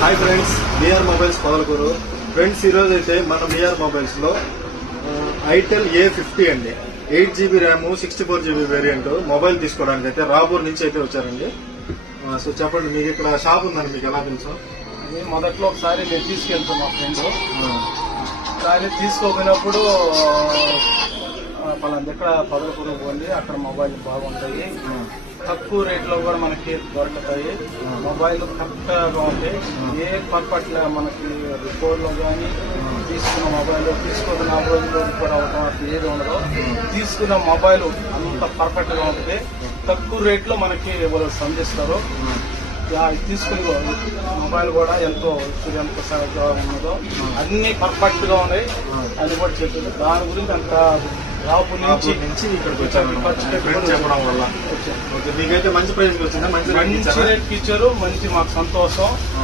Hi friends, మిఆర్ mobiles పగలకూరు. Friends, ఈరోజు అయితే మన మిఆర్ మొబైల్స్ లో ఐటెల్ A50 అండి, 8GB RAM 64GB variant mobile తీసుకోవడానికి అయితే రాబూర్ నుంచి అయితే వచ్చారండి. సో చెప్పండి, మీకు ఇక్కడ షాప్ ఉందండి, మీకు ఎలా తెలుసు? అది మొదట్లో ఒకసారి నేను తీసుకెళ్తాను మా ఫ్రెండ్, కానీ తీసుకోపోయినప్పుడు పలానా దగ్గర పదలకూరు పోండి, అక్కడ మొబైల్ బాగుంటాయి, తక్కువ రేట్లో కూడా మనకి దొరుకుతాయి, మొబైల్ కరెక్ట్ గా ఉంటాయి, ఏ పర్పట్ మనకి రిపోర్ట్లో కానీ తీసుకున్న మొబైల్ తీసుకున్న రోజుల్లో కూడా అవడం అట్లా ఏది ఉండదు. తీసుకున్న మొబైల్ అంత పర్ఫెక్ట్ గా ఉంటుంది, తక్కువ రేట్లో మనకి వాళ్ళు సంధిస్తారు. తీసుకుని మొబైల్ కూడా ఎంతో ఎంత సరిగ్గా ఉన్నదో అన్ని పర్ఫెక్ట్ గా ఉన్నాయి. అది కూడా చెప్తుంది, దాని గురించి అంత రాపు నుంచి ఇక్కడికి వచ్చాను చెప్పడం వల్ల. మీకైతే మంచి ప్రైస్ వచ్చిందా? మంచి రేట్ ఇచ్చారు, మంచి మాకు సంతోషం.